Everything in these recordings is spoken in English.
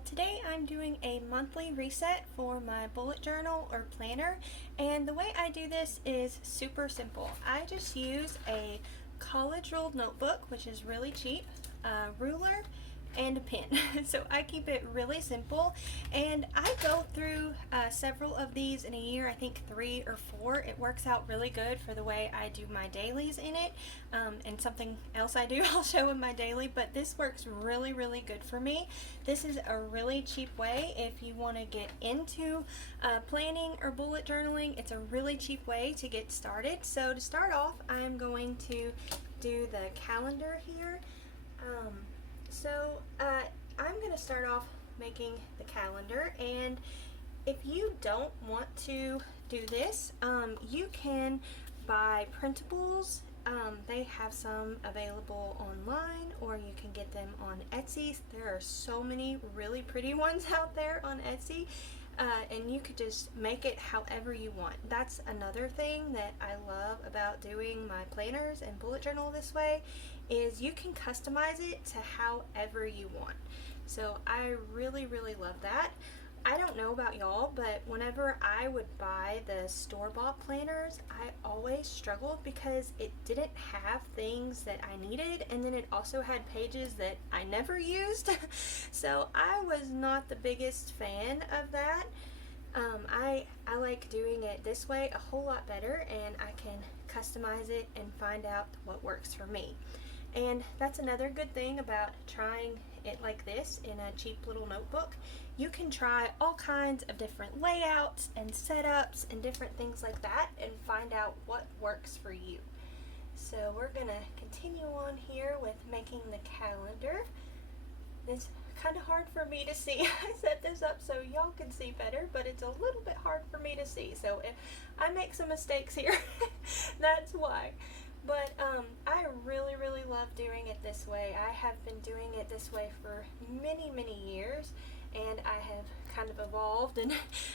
Well, today I'm doing a monthly reset for my bullet journal or planner, and the way I do this is super simple. I just use a college ruled notebook, which is really cheap, a ruler, and a pen. So I keep it really simple, and I go through several of these in a year. I think 3 or 4. It works out really good for the way I do my dailies in it, and something else I do I'll show in my daily, but this works really good for me. This is a really cheap way if you want to get into planning or bullet journaling. It's a really cheap way to get started. So to start off, I'm going to do the calendar here. I'm going to start off making the calendar, and if you don't want to do this, you can buy printables. They have some available online, or you can get them on Etsy. There are so many really pretty ones out there on Etsy, and you could just make it however you want. That's another thing that I love about doing my planners and bullet journal this way, is you can customize it to however you want. So I really love that. I don't know about y'all, but whenever I would buy the store-bought planners, I always struggled because it didn't have things that I needed, and then it also had pages that I never used. So I was not the biggest fan of that. I like doing it this way a whole lot better, and I can customize it and find out what works for me. And that's another good thing about trying it like this in a cheap little notebook. You can try all kinds of different layouts and setups and different things like that and find out what works for you. So we're gonna continue on here with making the calendar. It's kind of hard for me to see. I set this up so y'all can see better, but it's a little bit hard for me to see. So if I make some mistakes here, that's why. But I really love doing it this way. I have been doing it this way for many years, and I have kind of evolved and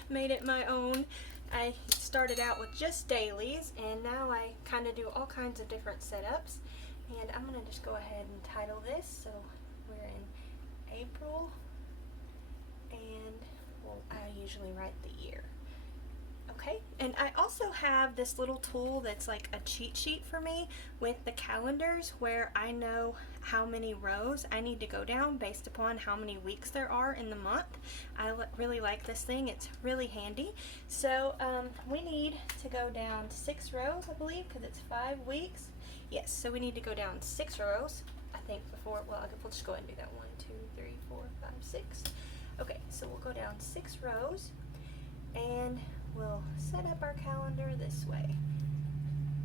made it my own. I started out with just dailies, and now I kind of do all kinds of different setups. And I'm going to just go ahead and title this. So we're in April, and I usually write the year. Okay, and I also have this little tool that's like a cheat sheet for me with the calendars, where I know how many rows I need to go down based upon how many weeks there are in the month. I really like this thing. It's really handy. So we need to go down 6 rows, I believe, because it's 5 weeks. Yes, so we need to go down 6 rows, I think, before, well, we'll just go ahead and do that. 1, 2, 3, 4, 5, 6. Okay, so we'll go down 6 rows, and we'll set up our calendar this way.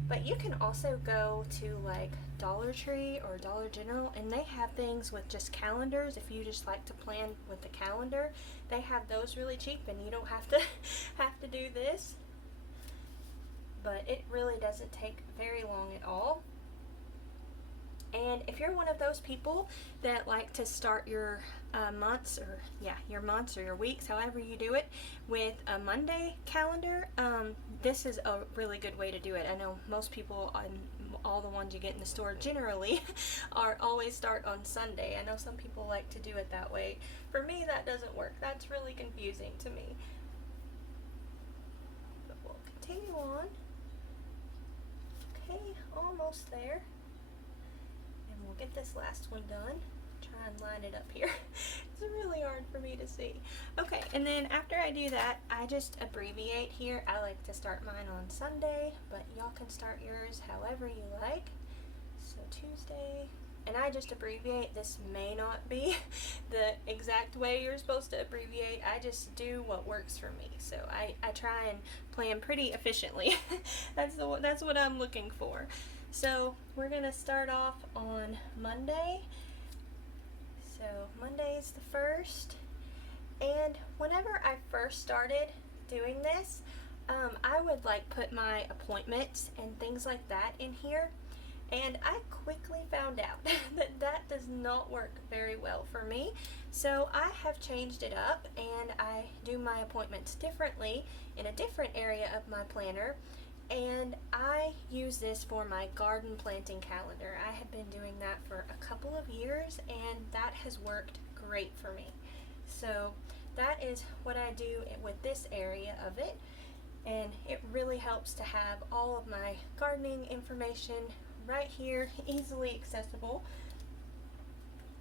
But you can also go to like Dollar Tree or Dollar General, and they have things with just calendars. If you just like to plan with the calendar, they have those really cheap, and you don't have to do this. But it really doesn't take very long at all. And if you're one of those people that like to start your months, or your weeks, however you do it, with a Monday calendar, this is a really good way to do it. I know most people, on all the ones you get in the store generally, are always start on Sunday. I know some people like to do it that way. For me, that doesn't work. That's really confusing to me. But we'll continue on. Okay, almost there. We'll get this last one done. Try and line it up here. It's really hard for me to see. Okay, and then after I do that, I just abbreviate here. I like to start mine on Sunday, but y'all can start yours however you like. So Tuesday, and I just abbreviate. This may not be the exact way you're supposed to abbreviate. I just do what works for me. So I try and plan pretty efficiently. That's what I'm looking for. So we're going to start off on Monday. So Monday is the 1st. And whenever I first started doing this, I would like put my appointments and things like that in here. And I quickly found out that does not work very well for me. So I have changed it up, and I do my appointments differently in a different area of my planner. And I use this for my garden planting calendar. I have been doing that for a couple of years, and that has worked great for me. So that is what I do with this area of it, and it really helps to have all of my gardening information right here, easily accessible.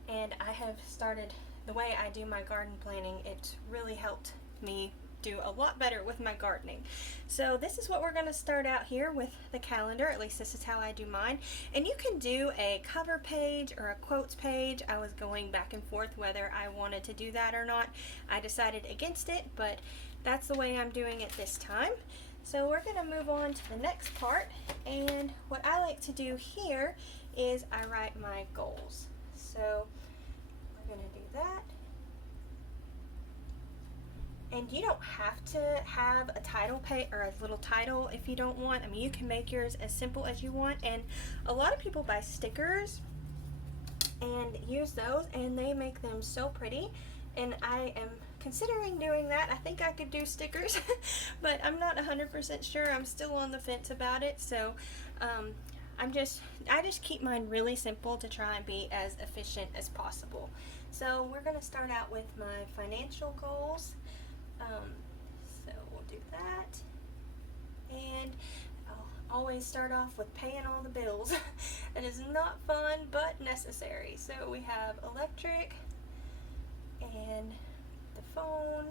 And I have started the way I do my garden planning. It's really helped me do a lot better with my gardening. So this is what we're going to start out here with the calendar. At least this is how I do mine. And you can do a cover page or a quotes page. I was going back and forth whether I wanted to do that or not. I decided against it, but that's the way I'm doing it this time. So we're going to move on to the next part, and what I like to do here is I write my goals. So we're going to do that. And you don't have to have a title page or a little title if you don't want. I mean, you can make yours as simple as you want, and a lot of people buy stickers and use those, and they make them so pretty, and I am considering doing that. I think I could do stickers, but I'm not 100% sure. I'm still on the fence about it, so I just keep mine really simple to try and be as efficient as possible. So we're going to start out with my financial goals. So we'll do that, and I'll always start off with paying all the bills. It is not fun, but necessary. So we have electric, and the phone,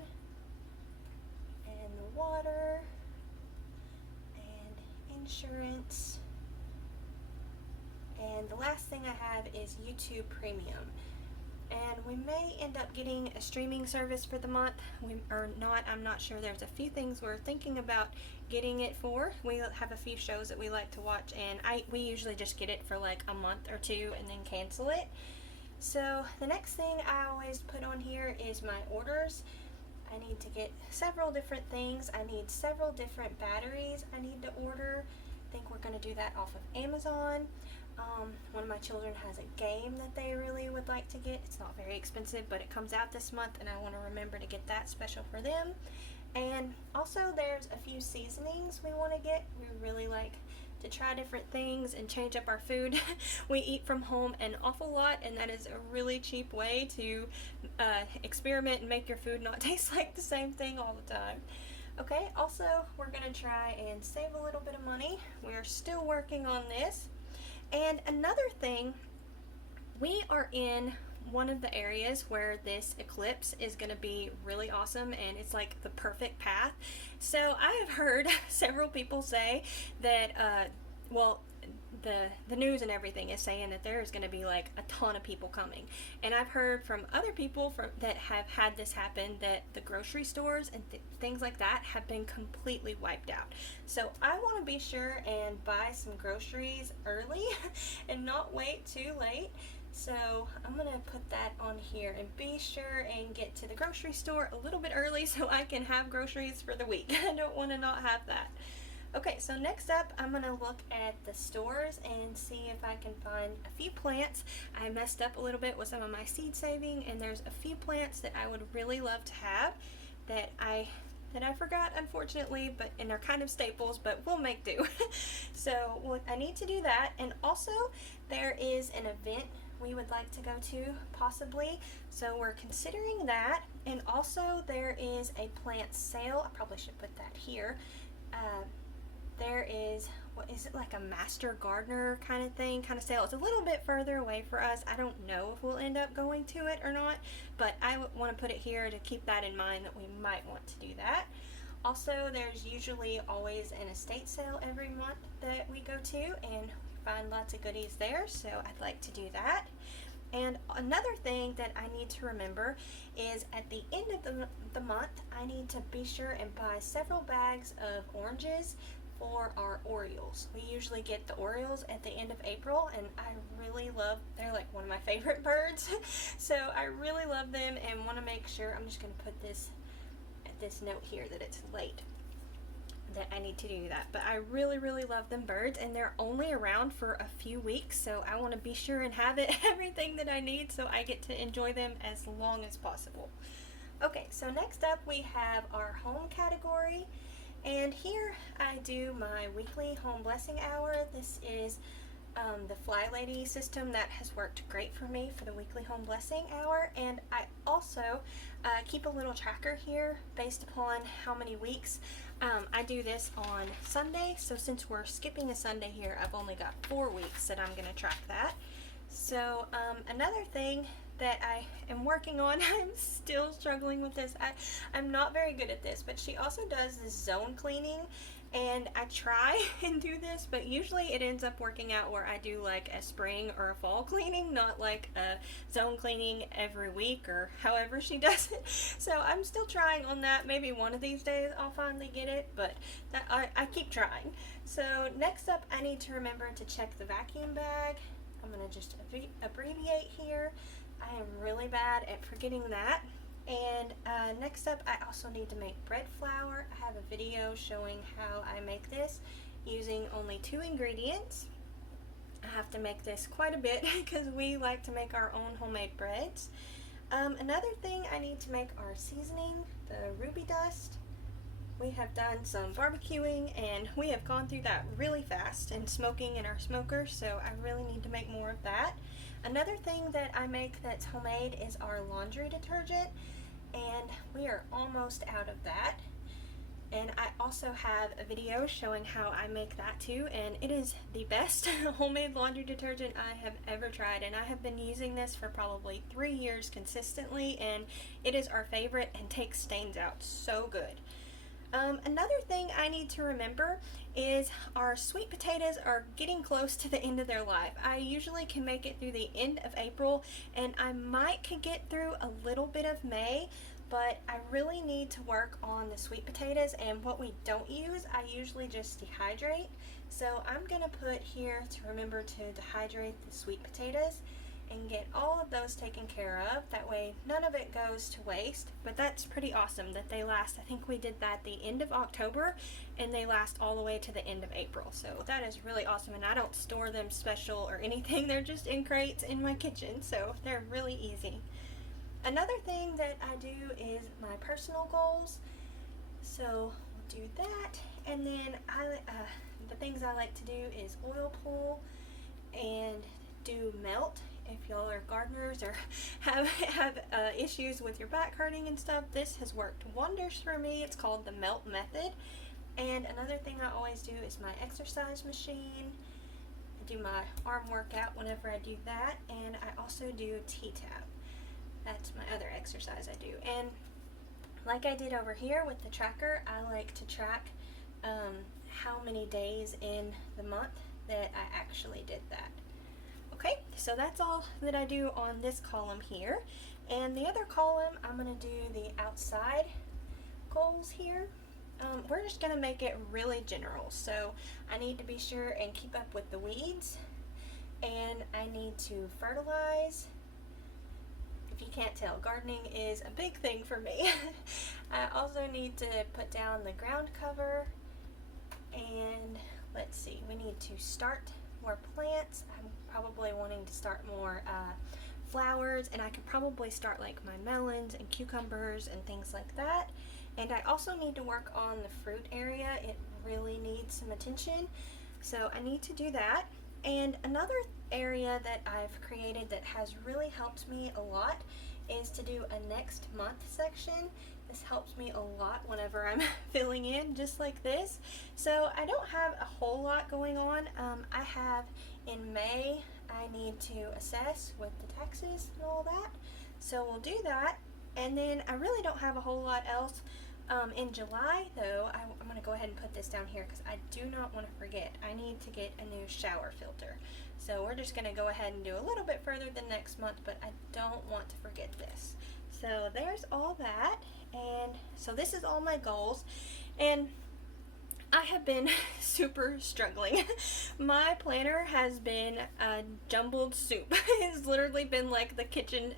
and the water, and insurance, and the last thing I have is YouTube Premium. And we may end up getting a streaming service for the month, or not. I'm not sure. There's a few things we're thinking about getting it for. We have a few shows that we like to watch, and we usually just get it for like a month or two and then cancel it. So the next thing I always put on here is my orders. I need to get several different things. I need several different batteries I need to order. I think we're going to do that off of Amazon. One of my children has a game that they really would like to get. It's not very expensive, but it comes out this month, and I want to remember to get that special for them. And also there's a few seasonings we want to get. We really like to try different things and change up our food. We eat from home an awful lot, and that is a really cheap way to experiment and make your food not taste like the same thing all the time. Okay, also we're going to try and save a little bit of money. We're still working on this. And another thing, we are in one of the areas where this eclipse is going to be really awesome, and it's like the perfect path. So I have heard several people say that, the news and everything is saying that there is going to be like a ton of people coming, and I've heard from other people that have had this happen that the grocery stores and things like that have been completely wiped out. So I want to be sure and buy some groceries early and not wait too late. So I'm going to put that on here and be sure and get to the grocery store a little bit early so I can have groceries for the week. I don't want to not have that. Okay, so next up, I'm going to look at the stores and see if I can find a few plants. I messed up a little bit with some of my seed saving, and there's a few plants that I would really love to have that I forgot, unfortunately, and they're kind of staples, but we'll make do. So I need to do that, and also there is an event we would like to go to, possibly, so we're considering that. And also there is a plant sale. I probably should put that here. There is, what is it, like a master gardener kind of sale. It's a little bit further away for us. I don't know if we'll end up going to it or not, but I want to put it here to keep that in mind that we might want to do that. Also, there's usually always an estate sale every month that we go to, and we find lots of goodies there, so I'd like to do that. And another thing that I need to remember is at the end of the month, I need to be sure and buy several bags of oranges for our Orioles. We usually get the Orioles at the end of April, and I really love, they're like one of my favorite birds. So I really love them and want to make sure, I'm just going to put this note here that it's late, that I need to do that. But I really, really love them birds, and they're only around for a few weeks, so I want to be sure and have everything that I need so I get to enjoy them as long as possible. Okay, so next up we have our home category, and here I do my weekly home blessing hour. This is the Fly Lady system. That has worked great for me for the weekly home blessing hour, and I also keep a little tracker here based upon how many weeks. I do this on Sunday, so since we're skipping a Sunday here, I've only got 4 weeks that I'm going to track that. So another thing that I am working on, I'm still struggling with this. I'm not very good at this, but she also does this zone cleaning, and I try and do this, but usually it ends up working out where I do like a spring or a fall cleaning, not like a zone cleaning every week or however she does it. So I'm still trying on that. Maybe one of these days I'll finally get it, but I keep trying. So next up, I need to remember to check the vacuum bag. I'm going to just abbreviate here. I am really bad at forgetting that. And next up, I also need to make bread flour. I have a video showing how I make this using only 2 ingredients. I have to make this quite a bit because we like to make our own homemade breads. Another thing, I need to make our seasoning, the ruby dust. We have done some barbecuing and we have gone through that really fast and smoking in our smoker, so I really need to make more of that. Another thing that I make that's homemade is our laundry detergent, and we are almost out of that. And I also have a video showing how I make that too, and it is the best homemade laundry detergent I have ever tried, and I have been using this for probably 3 years consistently, and it is our favorite and takes stains out so good. Another thing I need to remember is our sweet potatoes are getting close to the end of their life. I usually can make it through the end of April, and I could get through a little bit of May, but I really need to work on the sweet potatoes, and what we don't use, I usually just dehydrate. So I'm going to put here to remember to dehydrate the sweet potatoes and get all of those taken care of. That way none of it goes to waste. But that's pretty awesome that they last. I think we did that the end of October and they last all the way to the end of April. So that is really awesome, and I don't store them special or anything. They're just in crates in my kitchen, so they're really easy. Another thing that I do is my personal goals. So we'll do that, and then the things I like to do is oil pull and do melt. If y'all are gardeners or have issues with your back hurting and stuff, this has worked wonders for me. It's called the melt method. And another thing I always do is my exercise machine. I do my arm workout whenever I do that, and I also do T-tap. That's my other exercise I do. And like I did over here with the tracker, I like to track how many days in the month that I actually did that. Okay, so that's all that I do on this column here. And the other column, I'm going to do the outside goals here. We're just going to make it really general. So I need to be sure and keep up with the weeds. And I need to fertilize. If you can't tell, gardening is a big thing for me. I also need to put down the ground cover. And let's see, we need to start more plants. I'm probably wanting to start more flowers, and I could probably start like my melons and cucumbers and things like that. And I also need to work on the fruit area. It really needs some attention, so I need to do that. And another area that I've created that has really helped me a lot is to do a next month section. This helps me a lot whenever I'm filling in just like this. So I don't have a whole lot going on. I have in May, I need to assess with the taxes and all that. So we'll do that. And then I really don't have a whole lot else. In July though, I'm going to go ahead and put this down here because I do not want to forget. I need to get a new shower filter. So we're just going to go ahead and do a little bit further than next month, but I don't want to forget this. So there's all that. And so this is all my goals. And I have been super struggling. My planner has been a jumbled soup. It's literally been like the kitchen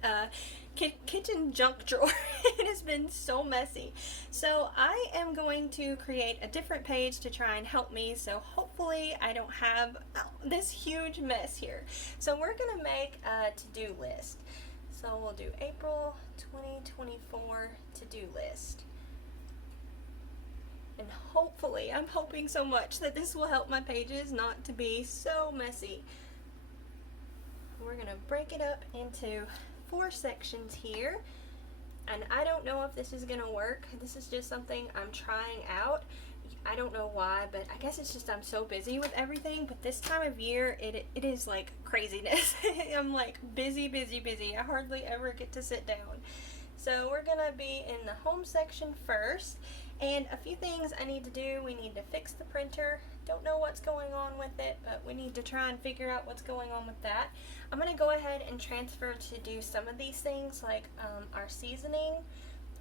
junk drawer. It has been so messy. So I am going to create a different page to try and help me. So hopefully I don't have this huge mess here. So we're going to make a to-do list. So we'll do April 2024 to-do list. And hopefully, I'm hoping so much that this will help my pages not to be so messy. we're gonna break it up into 4 sections here. And I don't know if this is gonna work. This is just something I'm trying out. I don't know why, but I guess it's just I'm so busy with everything. But this time of year, it is like craziness. I'm like busy, busy, busy. I hardly ever get to sit down. So we're gonna be in the home section first. And a few things I need to do. We need to fix the printer. Don't know what's going on with it, but we need to try and figure out what's going on with that. I'm gonna go ahead and transfer to do some of these things, like our seasoning.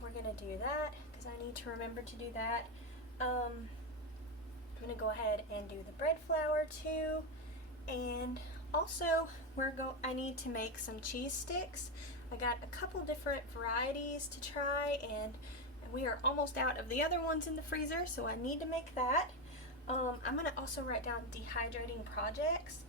We're gonna do that because I need to remember to do that. I'm gonna go ahead and do the bread flour too, and also I need to make some cheese sticks. I got a couple different varieties to try, and we are almost out of the other ones in the freezer, so I need to make that. I'm gonna also write down dehydrating projects.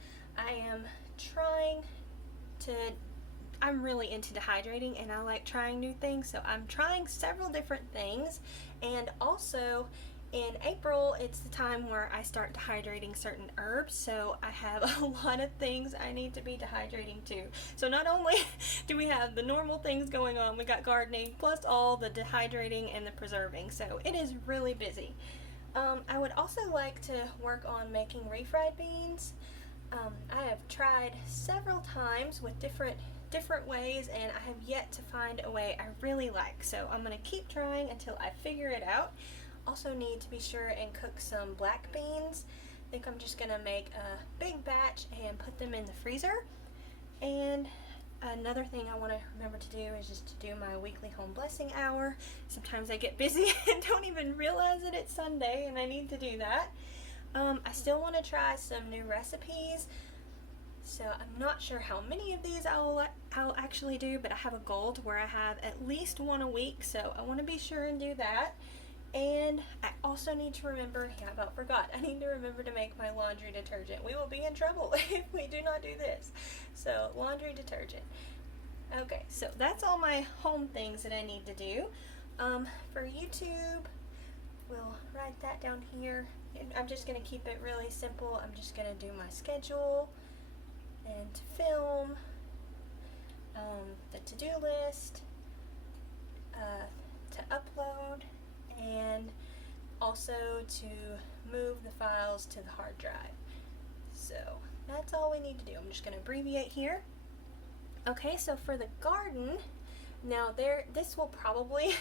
I'm really into dehydrating, and I like trying new things, so I'm trying several different things. And also in April, it's the time where I start dehydrating certain herbs, so I have a lot of things I need to be dehydrating too. So not only do we have the normal things going on, we got gardening, plus all the dehydrating and the preserving, so it is really busy. I would also like to work on making refried beans. I have tried several times with different ways, and I have yet to find a way I really like, so I'm going to keep trying until I figure it out. Also need to be sure and cook some black beans. I think I'm just going to make a big batch and put them in the freezer. And another thing I want to remember to do is just to do my weekly home blessing hour. Sometimes I get busy and don't even realize that it's Sunday, and I need to do that. I still want to try some new recipes, so I'm not sure how many of these I'll actually do, but I have a goal to where I have at least one a week, so I want to be sure and do that. And I also need to remember, I about forgot, I need to remember to make my laundry detergent. We will be in trouble if we do not do this. So, laundry detergent. Okay, so that's all my home things that I need to do. For YouTube, we'll write that down here. I'm just going to keep it really simple. I'm just going to do my schedule and to film, the to-do list, to upload, and also to move the files to the hard drive. So that's all we need to do. I'm just going to abbreviate here. Okay, so for the garden, now this will probably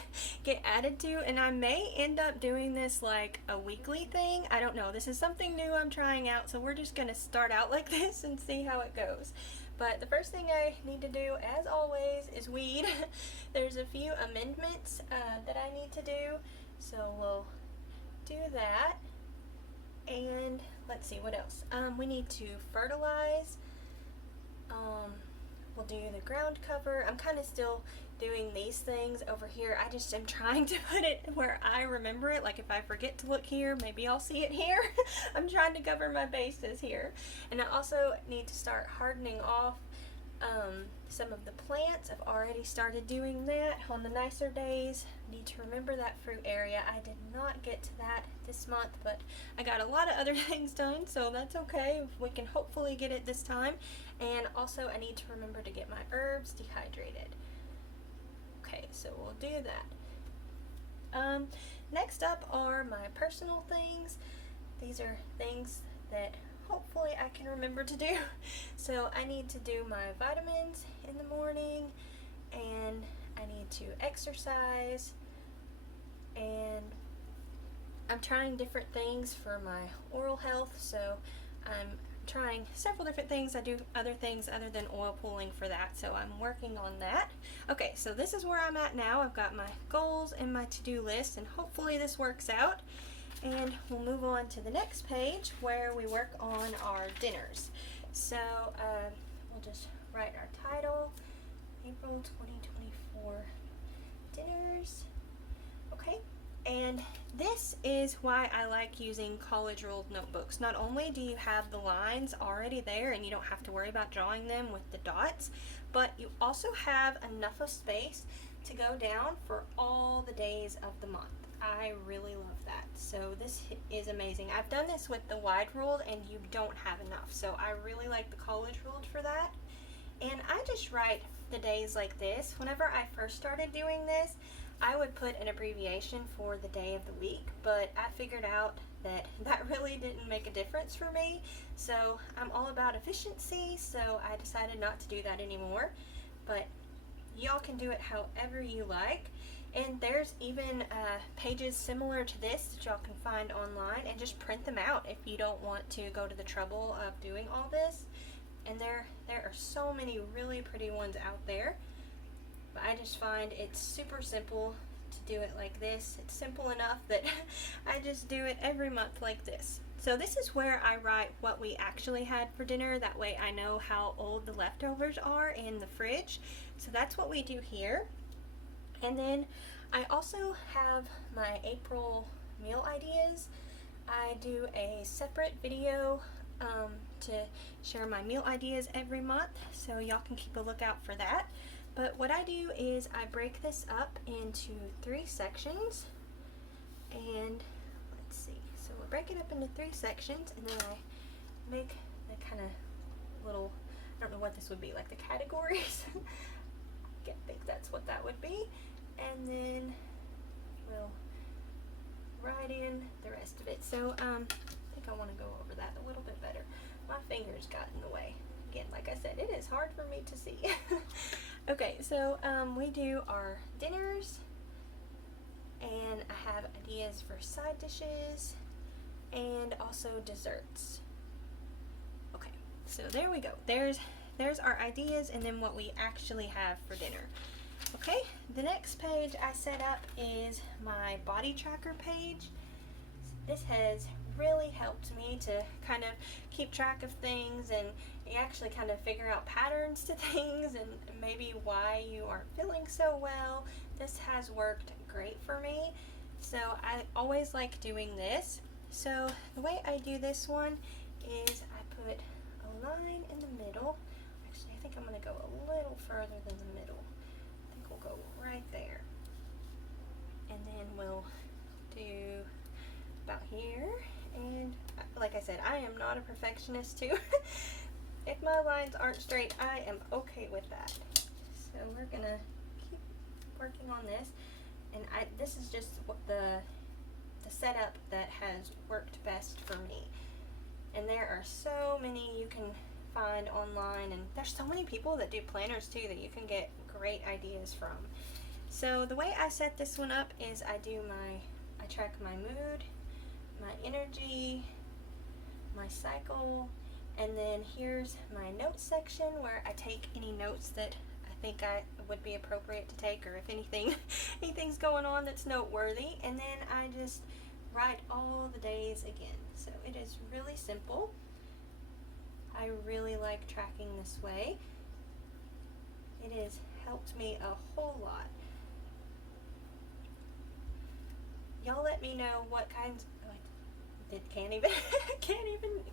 get added to, and I may end up doing this like a weekly thing. I don't know. This is something new I'm trying out, so we're just going to start out like this and see how it goes. But the first thing I need to do, as always, is weed. There's a few amendments that I need to do, so we'll do that. And let's see, what else? We need to fertilize. We'll do the ground cover. I'm kind of still doing these things over here. I just am trying to put it where I remember it. Like if I forget to look here, maybe I'll see it here. I'm trying to cover my bases here. And I also need to start hardening off some of the plants. I've already started doing that on the nicer days. Need to remember that fruit area. I did not get to that this month, but I got a lot of other things done, so that's okay. We can hopefully get it this time. And also I need to remember to get my herbs dehydrated. Okay, so we'll do that. Next up are my personal things. These are things that hopefully I can remember to do. So I need to do my vitamins in the morning, and I need to exercise, and I'm trying different things for my oral health, so I'm trying several different things. I do other things other than oil pulling for that, so I'm working on that. Okay, so this is where I'm at now. I've got my goals and my to-do list, and hopefully this works out. And we'll move on to the next page where we work on our dinners. So we'll just write our title, April 2024 dinners. Okay, and this is why I like using college ruled notebooks. Not only do you have the lines already there and you don't have to worry about drawing them with the dots, but you also have enough of space to go down for all the days of the month. I really love that. So this is amazing. I've done this with the wide ruled and you don't have enough. So I really like the college ruled for that. And I just write the days like this. Whenever I first started doing this, I would put an abbreviation for the day of the week, but I figured out that that really didn't make a difference for me. So I'm all about efficiency, so I decided not to do that anymore. But y'all can do it however you like. And there's even pages similar to this that y'all can find online and just print them out if you don't want to go to the trouble of doing all this. And there are so many really pretty ones out there. But I just find it's super simple to do it like this. It's simple enough that I just do it every month like this. So this is where I write what we actually had for dinner. That way I know how old the leftovers are in the fridge. So that's what we do here. And then I also have my April meal ideas. I do a separate video to share my meal ideas every month, so y'all can keep a lookout for that. But what I do is I break this up into 3 sections, and let's see, so we'll break it up into 3 sections, and then I make the kind of little, I don't know what this would be, like the categories. I think that's what that would be. And then we'll write in the rest of it. So I think I want to go over that a little bit better. My fingers got in the way. Again, like I said, it is hard for me to see. Okay, so we do our dinners, and I have ideas for side dishes and also desserts. Okay, so there we go. There's our ideas, and then what we actually have for dinner. Okay, the next page I set up is my body tracker page. This has really helped me to kind of keep track of things, and you actually kind of figure out patterns to things and maybe why you aren't feeling so well. This has worked great for me, so I always like doing this. So the way I do this one is I put a line in the middle. Actually, I think I'm going to go a little further than the middle. Go right there, and then we'll do about here. And like I said, I am not a perfectionist too. If my lines aren't straight, I am okay with that. So we're gonna keep working on this, and this is just what the setup that has worked best for me. And there are so many you can find online, and there's so many people that do planners too that you can get great ideas from. So the way I set this one up is I track my mood, my energy, my cycle, and then here's my notes section where I take any notes that I think I would be appropriate to take, or if anything's going on that's noteworthy, and then I just write all the days again. So it is really simple. I really like tracking this way. It has helped me a whole lot. Y'all let me know what kinds, can't even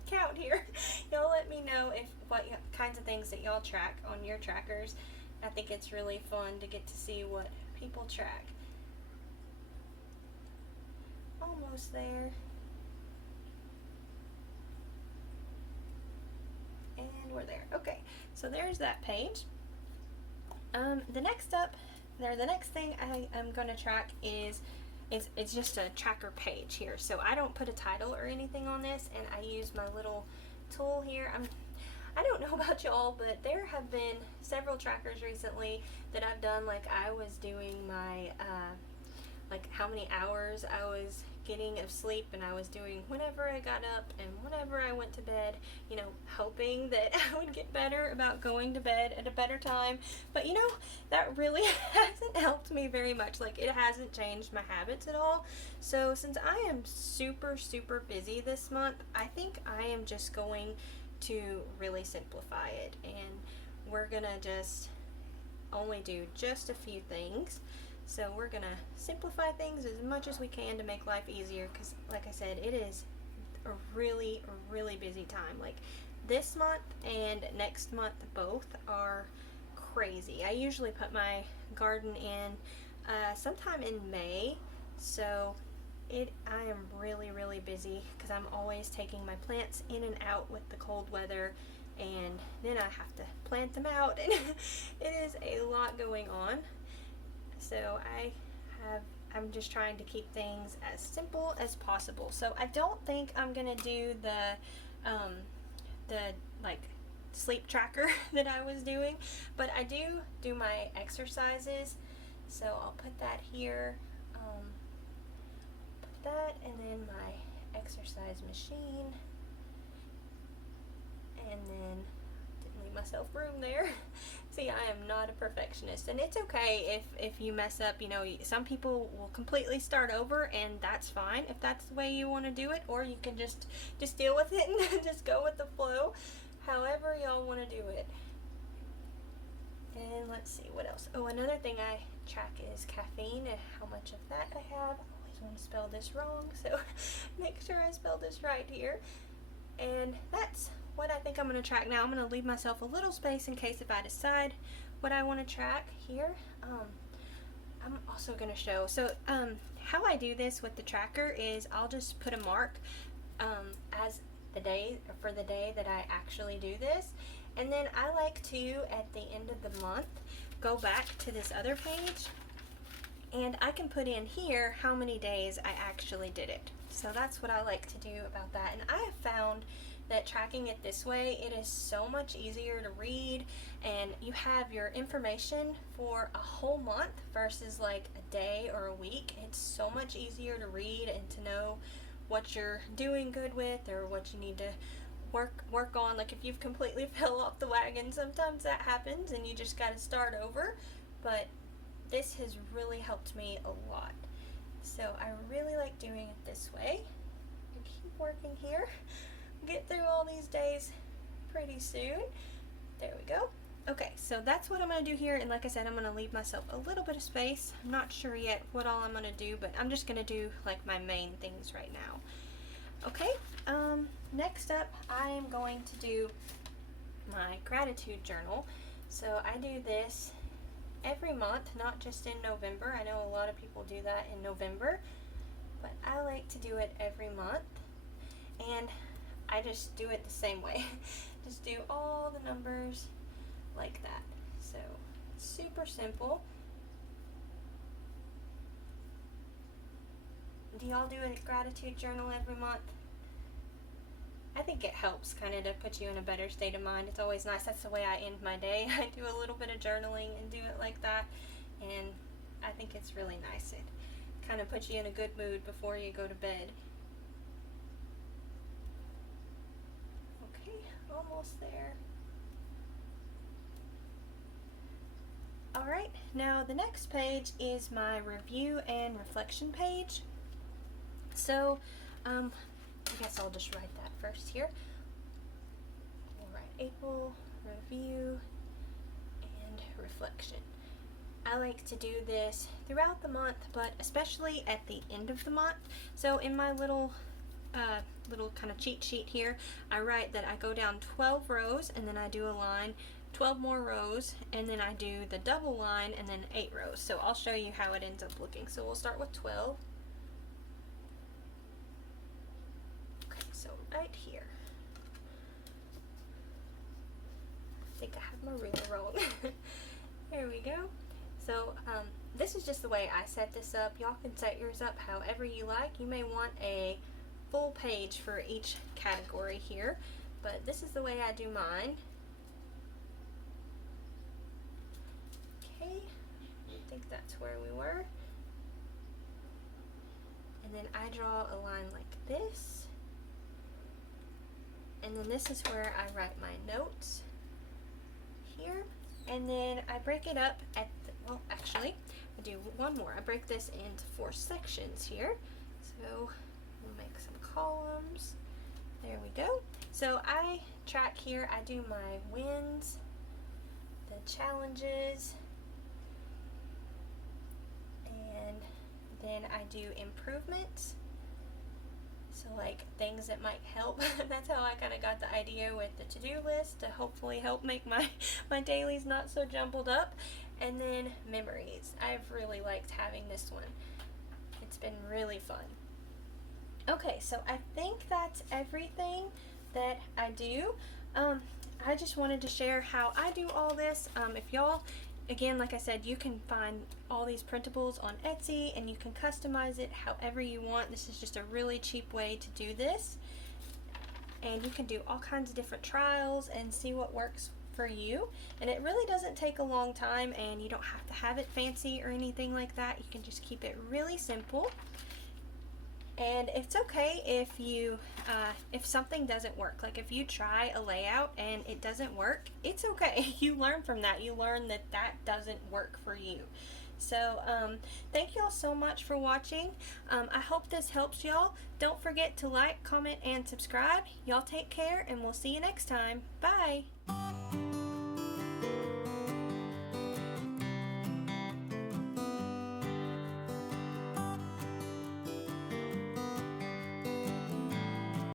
count here. Y'all let me know what kinds of things that y'all track on your trackers. I think it's really fun to get to see what people track. Almost there. And we're there. Okay, so there's that page. The next thing I am going to track is it's just a tracker page here. So I don't put a title or anything on this, and I use my little tool here. I don't know about y'all, but there have been several trackers recently that I've done. Like I was doing my like how many hours I was getting of sleep, and I was doing whenever I got up and whenever I went to bed, you know, hoping that I would get better about going to bed at a better time. But you know, that really hasn't helped me very much. Like it hasn't changed my habits at all. So since I am super busy this month, I think I am just going to really simplify it, and we're gonna just only do just a few things. So we're gonna simplify things as much as we can to make life easier, because like I said, it is a really busy time. Like this month and next month both are crazy. I usually put my garden in sometime in May, so I am really busy because I'm always taking my plants in and out with the cold weather, and then I have to plant them out, and it is a lot going on. So I'm just trying to keep things as simple as possible. So I don't think I'm gonna do the like sleep tracker that I was doing, but I do my exercises. So I'll put that here, put that, and then my exercise machine, and then didn't leave myself room there. See, I am not a perfectionist, and it's okay if you mess up. You know, some people will completely start over, and that's fine if that's the way you want to do it, or you can just deal with it and just go with the flow, however y'all want to do it. And let's see what else. Oh, another thing I track is caffeine and how much of that I have. I always want to spell this wrong, so make sure I spell this right here. And that's what I think I'm going to track. Now I'm going to leave myself a little space in case if I decide what I want to track here. I'm also going to show, so how I do this with the tracker is I'll just put a mark as the day, for the day that I actually do this, and then I like to, at the end of the month, go back to this other page, and I can put in here how many days I actually did it. So that's what I like to do about that. And I have found that tracking it this way, it is so much easier to read, and you have your information for a whole month versus like a day or a week. It's so much easier to read and to know what you're doing good with or what you need to work on. Like if you've completely fell off the wagon, sometimes that happens and you just got to start over. But this has really helped me a lot. So I really like doing it this way. And keep working here. Get through all these days pretty soon. There we go. Okay, so that's what I'm going to do here, and like I said, I'm going to leave myself a little bit of space. I'm not sure yet what all I'm going to do, but I'm just going to do like my main things right now. Okay, next up I am going to do my gratitude journal. So I do this every month, not just in November. I know a lot of people do that in November, but I like to do it every month, and I just do it the same way. Just do all the numbers like that. So super simple. Do y'all do a gratitude journal every month? I think it helps kind of to put you in a better state of mind. It's always nice. That's the way I end my day. I do a little bit of journaling and do it like that, and I think it's really nice. It kind of puts you in a good mood before you go to bed. Okay, almost there. Alright, now the next page is my review and reflection page. So, I guess I'll just write that first here. We'll write April, review, and reflection. I like to do this throughout the month, but especially at the end of the month. So in my little kind of cheat sheet here, I write that I go down 12 rows, and then I do a line, 12 more rows, and then I do the double line, and then 8 rows. So I'll show you how it ends up looking. So we'll start with 12. Okay, so right here. I think I have my ruler wrong. There we go. So this is just the way I set this up. Y'all can set yours up however you like. You may want a full page for each category here, but this is the way I do mine. Okay, I think that's where we were. And then I draw a line like this, and then this is where I write my notes here, and then I break it up at the, well, actually I do one more. I break this into 4 sections here. So we'll make some columns. There we go. So I track here, I do my wins, the challenges, and then I do improvements. So like things that might help. That's how I kind of got the idea with the to-do list, to hopefully help make my dailies not so jumbled up. And then memories. I've really liked having this one. It's been really fun. Okay, so I think that's everything that I do. I just wanted to share how I do all this. If y'all, again, like I said, you can find all these printables on Etsy and you can customize it however you want. This is just a really cheap way to do this. And you can do all kinds of different trials and see what works for you. And it really doesn't take a long time, and you don't have to have it fancy or anything like that. You can just keep it really simple. And it's okay if you if something doesn't work. Like if you try a layout and it doesn't work, it's okay. You learn from that. You learn that that doesn't work for you. So thank y'all so much for watching. I hope this helps y'all. Don't forget to like, comment, and subscribe. Y'all take care, and we'll see you next time. Bye.